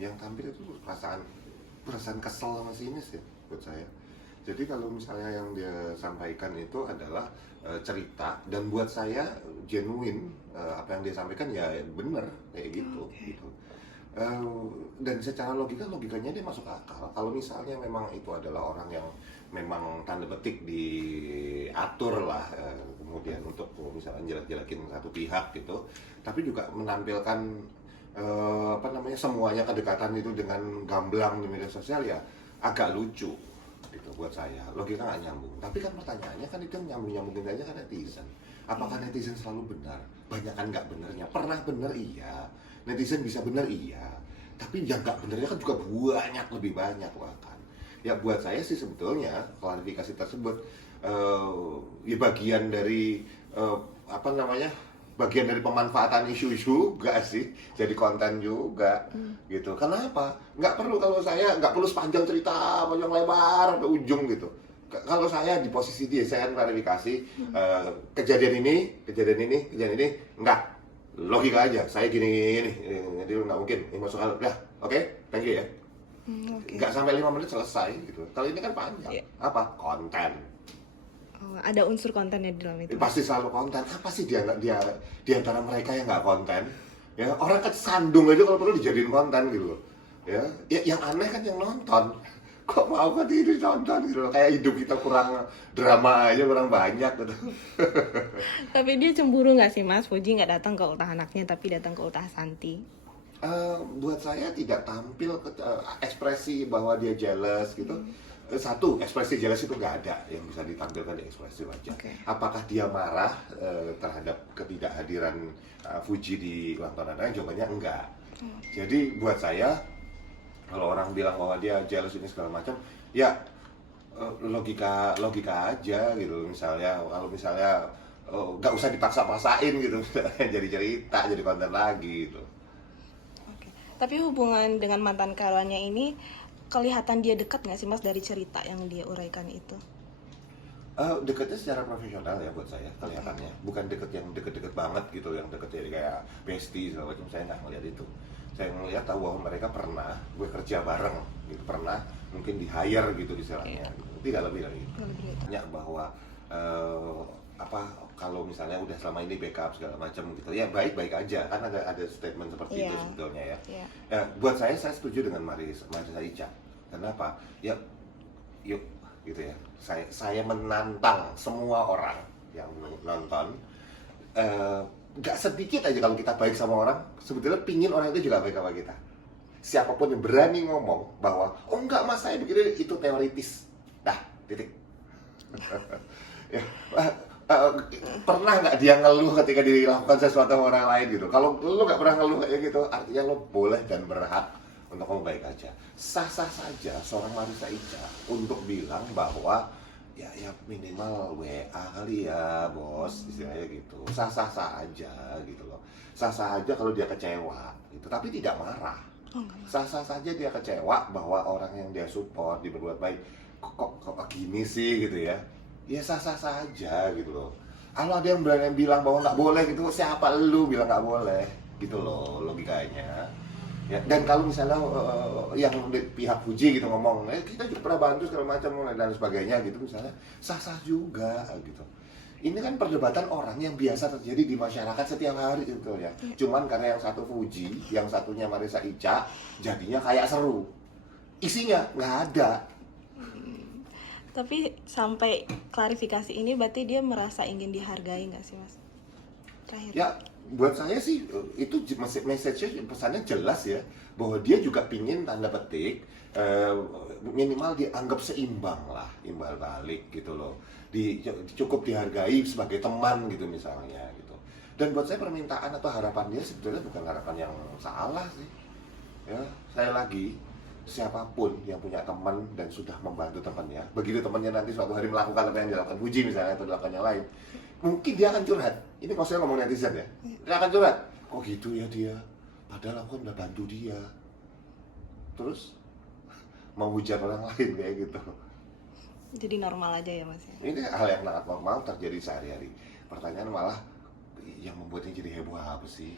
yang tampil itu perasaan kesel sama sinis ya buat saya. Jadi kalau misalnya yang dia sampaikan itu adalah cerita, dan buat saya genuine, apa yang dia sampaikan ya bener kayak gitu gitu. Dan secara logikanya dia masuk akal. Kalau misalnya memang itu adalah orang yang memang tanda petik diatur lah, kemudian untuk misalnya jelek-jelekin satu pihak gitu, tapi juga menampilkan apa namanya, semuanya kedekatan itu dengan gamblang di media sosial, ya agak lucu gitu buat saya. Logika nggak nyambung. Tapi kan pertanyaannya kan itu nyambungin aja kan netizen. Apakah netizen selalu benar? Banyak kan nggak benernya. Pernah bener iya, netizen bisa bener iya, tapi yang nggak benernya kan juga banyak, lebih banyak bahkan. Ya buat saya sih sebetulnya klarifikasi tersebut ya bagian dari apa namanya, bagian dari pemanfaatan isu juga sih, jadi konten juga gitu. Kenapa? Nggak perlu, kalau saya nggak perlu sepanjang cerita panjang lebar ke ujung gitu. Kalau saya di posisi dia, saya akan klarifikasi kejadian ini enggak, logika aja, saya gini, jadi nggak mungkin ini masuk akal. Ya, oke, thank you ya. Nggak sampai 5 menit selesai gitu. Kalau ini kan panjang. Apa? Konten. Oh, ada unsur kontennya di dalam itu. Pasti selalu konten. Apa sih dia di antara mereka yang nggak konten? Ya, orang kan sandung aja kalau perlu dijadiin konten gitu loh. Ya, yang aneh kan yang nonton. Kok mau kan ini ditonton gitu loh. Kayak hidup kita kurang drama aja, kurang banyak gitu. Tapi dia cemburu nggak sih Mas? Fuji nggak datang ke ultah anaknya tapi datang ke ultah Santi. Buat saya tidak tampil ekspresi bahwa dia jealous gitu. Satu, ekspresi jealous itu nggak ada yang bisa ditampilkan di ekspresi wajah. Apakah dia marah terhadap ketidakhadiran Fuji di ulang tahun anaknya? Jawabannya enggak. Jadi buat saya, kalau orang bilang bahwa dia jealous ini segala macam, ya logika aja gitu. Misalnya kalau misalnya nggak usah dipaksa-paksain gitu, jadi cerita, jadi konten lagi gitu. Tapi hubungan dengan mantan kawannya ini kelihatan dia dekat nggak sih Mas dari cerita yang dia uraikan itu? Deketnya secara profesional ya buat saya kelihatannya. Bukan deket yang deket-deket banget gitu, yang deket jadi kayak bestie segala macam. Saya nggak ngeliat itu. Saya ngeliat tahu bahwa mereka pernah kerja bareng gitu, pernah mungkin di hire gitu istilahnya gitu. Tidak lebih dari itu. Banyak bahwa kalau misalnya udah selama ini backup segala macam gitu ya, baik-baik aja kan, ada statement seperti itu sebetulnya ya. Ya buat saya setuju dengan Marisa Ica. Kenapa? Ya yuk gitu ya, saya menantang semua orang yang nonton, nggak sedikit aja kalau kita baik sama orang, sebetulnya pingin orang itu juga baik sama kita. Siapapun yang berani ngomong bahwa oh enggak mas saya begini, itu teoritis, dah titik. Ya, pernah nggak dia ngeluh ketika dilakukan sesuatu sama orang lain gitu? Kalau lu nggak pernah ngeluh kayak gitu, artinya lo boleh dan berhak untuk kamu baik aja. Sah-sah saja seorang Marisa Ica untuk bilang bahwa ya minimal WA kali ya bos, istilahnya gitu. Sah-sah aja gitu loh. Sah-sah aja kalau dia kecewa gitu, tapi tidak marah. Sah-sah saja dia kecewa bahwa orang yang dia support, dia berbuat baik, kok gini sih gitu ya. Ya sah-sah saja gitu loh. Kalau ada yang berani bilang bahwa nggak boleh gitu, siapa lu bilang nggak boleh gitu loh logikanya. Ya, dan kalau misalnya yang pihak Fuji gitu ngomong, kita juga pernah bantu segala macam dan sebagainya gitu misalnya, sah-sah juga gitu. Ini kan perdebatan orang yang biasa terjadi di masyarakat setiap hari gitu ya. Cuman karena yang satu Fuji, yang satunya Marisa Ica, jadinya kayak seru. Isinya nggak ada. Tapi sampai klarifikasi ini berarti dia merasa ingin dihargai nggak sih Mas? Terakhir. Ya buat saya sih itu message-nya, pesannya jelas ya, bahwa dia juga pingin tanda petik minimal dianggap seimbang lah, imbal balik gitu loh, cukup dihargai sebagai teman gitu misalnya gitu. Dan buat saya permintaan atau harapan dia sebetulnya bukan harapan yang salah sih ya. Saya lagi, siapapun yang punya teman dan sudah membantu temannya, begitu temannya nanti suatu hari melakukan apa yang dilakukan Fuji misalnya atau dilakukan yang lain, mungkin dia akan curhat. Ini maksudnya ngomong netizen ya, dia akan curhat, kok gitu ya dia, padahal aku kan udah bantu dia, terus mau hujat orang lain kayak gitu. Jadi normal aja ya Mas ya? Ini hal yang sangat normal terjadi sehari-hari. Pertanyaan malah yang membuatnya jadi heboh apa sih?